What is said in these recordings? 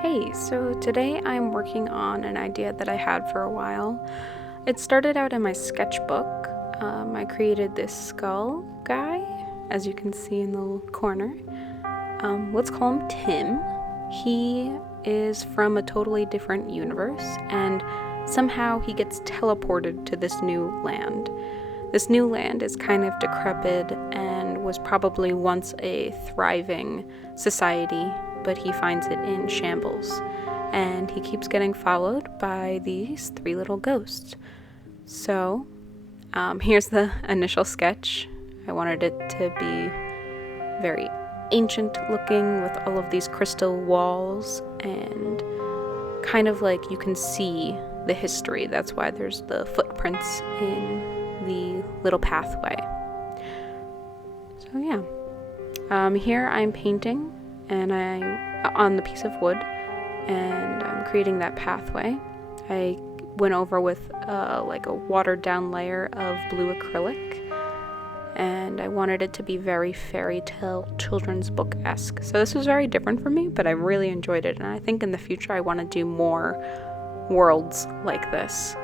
Hey, so today I'm working on an idea that I had for a while. It started out in my sketchbook. I created this skull guy, as you can see in the little corner. Let's call him Tim. He is from a totally different universe, and somehow he gets teleported to this new land. This new land is kind of decrepit and was probably once a thriving society, but he finds it in shambles. And he keeps getting followed by these three little ghosts. So, here's the initial sketch. I wanted it to be very ancient looking with all of these crystal walls and kind of like you can see the history. That's why there's the footprints in the little pathway. So yeah, here I'm painting and I on the piece of wood, and I'm creating that pathway. I went over with like a watered down layer of blue acrylic, and I wanted it to be very fairy tale children's book-esque. So this was very different for me, but I really enjoyed it, and I think in the future I want to do more worlds like this.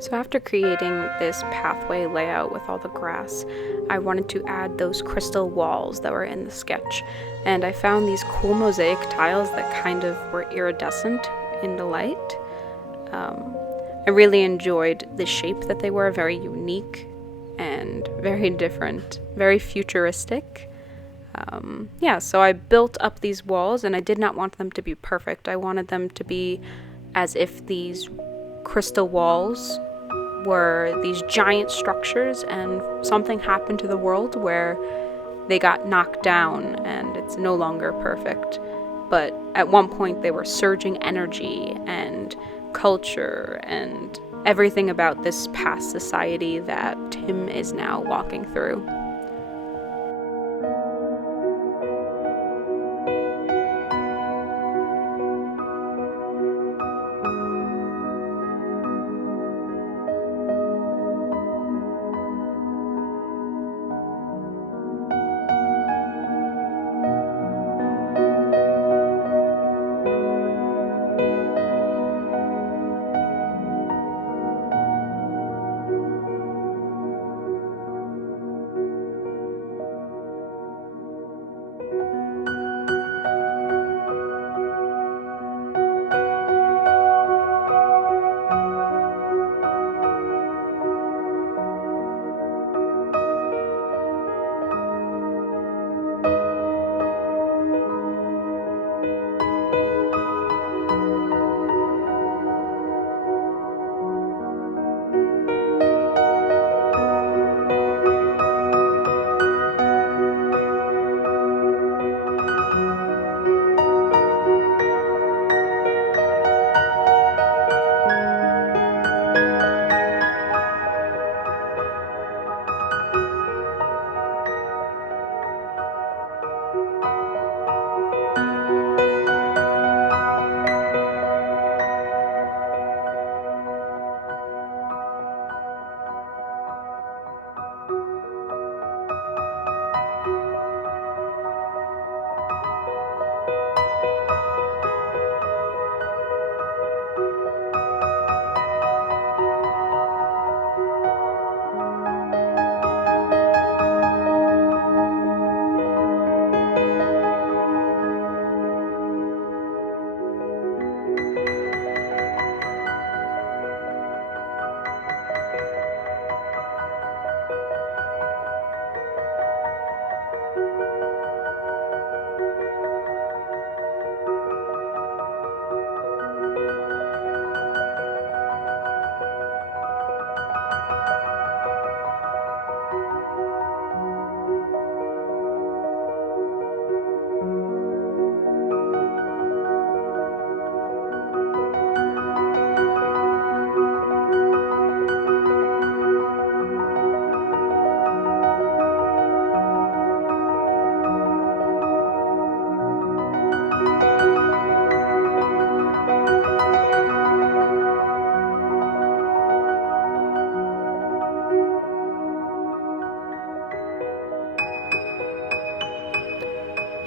So after creating this pathway layout with all the grass, I wanted to add those crystal walls that were in the sketch. And I found these cool mosaic tiles that kind of were iridescent in the light. I really enjoyed the shape that they were, very unique and very different, very futuristic. So I built up these walls, and I did not want them to be perfect. I wanted them to be as if these crystal walls were these giant structures and something happened to the world where they got knocked down and it's no longer perfect. But at one point they were surging energy and culture and everything about this past society that Tim is now walking through.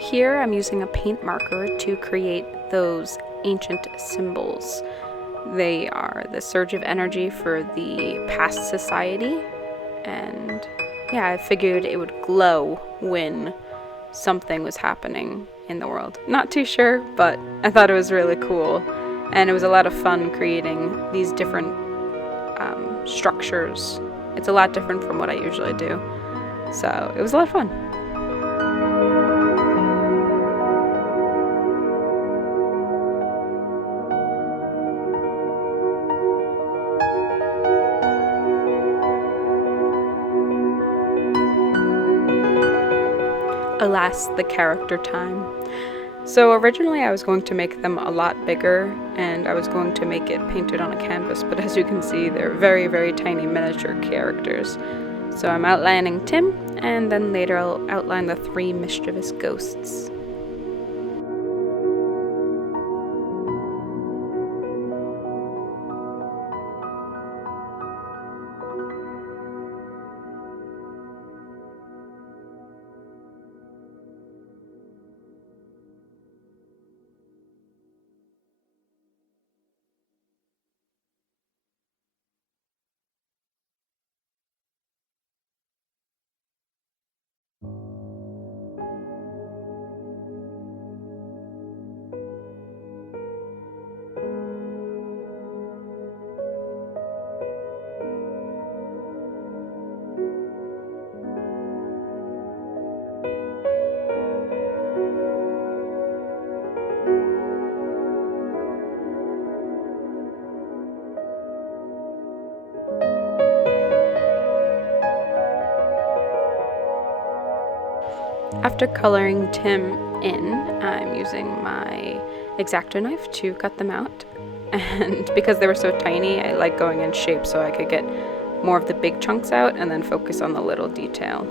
Here I'm using a paint marker to create those ancient symbols. They are the surge of energy for the past society, and yeah, I figured it would glow when something was happening in the world. Not too sure, but I thought it was really cool, and it was a lot of fun creating these different structures. It's a lot different from what I usually do, so it was a lot of fun. Alas, the character time. So originally I was going to make them a lot bigger, and I was going to make it painted on a canvas, but as you can see, they're very, very tiny miniature characters. So I'm outlining Tim, and then later I'll outline the 3 mischievous ghosts. After coloring Tim in, I'm using my X-Acto knife to cut them out. And because they were so tiny, I like going in shape so I could get more of the big chunks out and then focus on the little detail.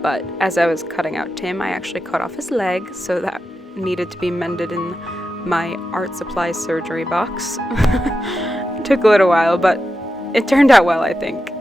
But as I was cutting out Tim, I actually cut off his leg, so that needed to be mended in my art supply surgery box. It took a little while, but it turned out well, I think.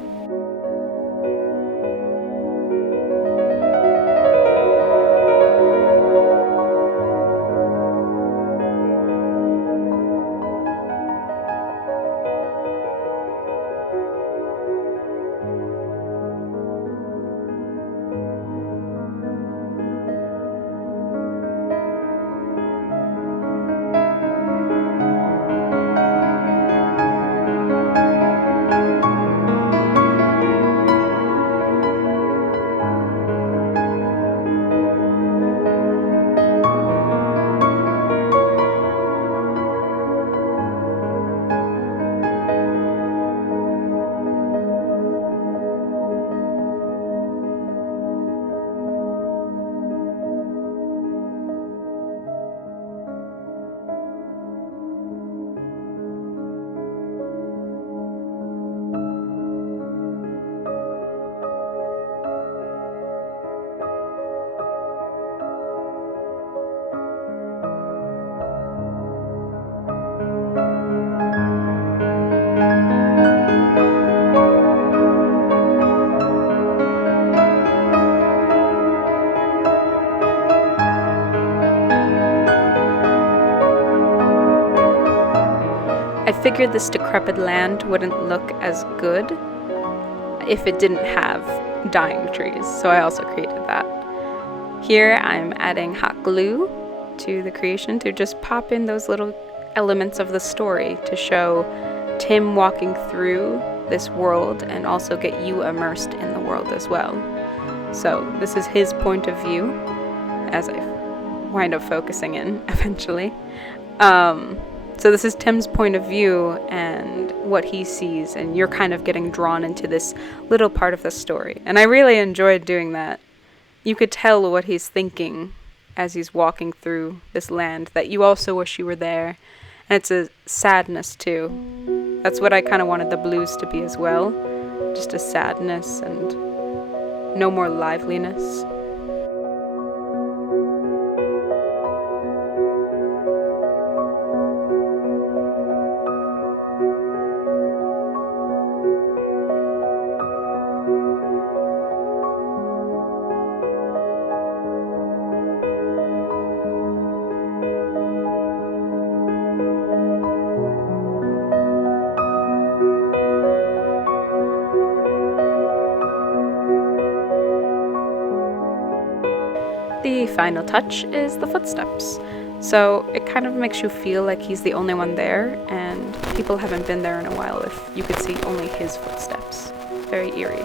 I figured this decrepit land wouldn't look as good if it didn't have dying trees, so I also created that. Here I'm adding hot glue to the creation to just pop in those little elements of the story to show Tim walking through this world and also get you immersed in the world as well. So this is his point of view as I wind up focusing in eventually. So this is Tim's point of view and what he sees, and you're kind of getting drawn into this little part of the story. And I really enjoyed doing that. You could tell what he's thinking as he's walking through this land, that you also wish you were there. And it's a sadness too. That's what I kind of wanted the blues to be as well. Just a sadness and no more liveliness. The final touch is the footsteps. So it kind of makes you feel like he's the only one there, and people haven't been there in a while if you could see only his footsteps. Very eerie.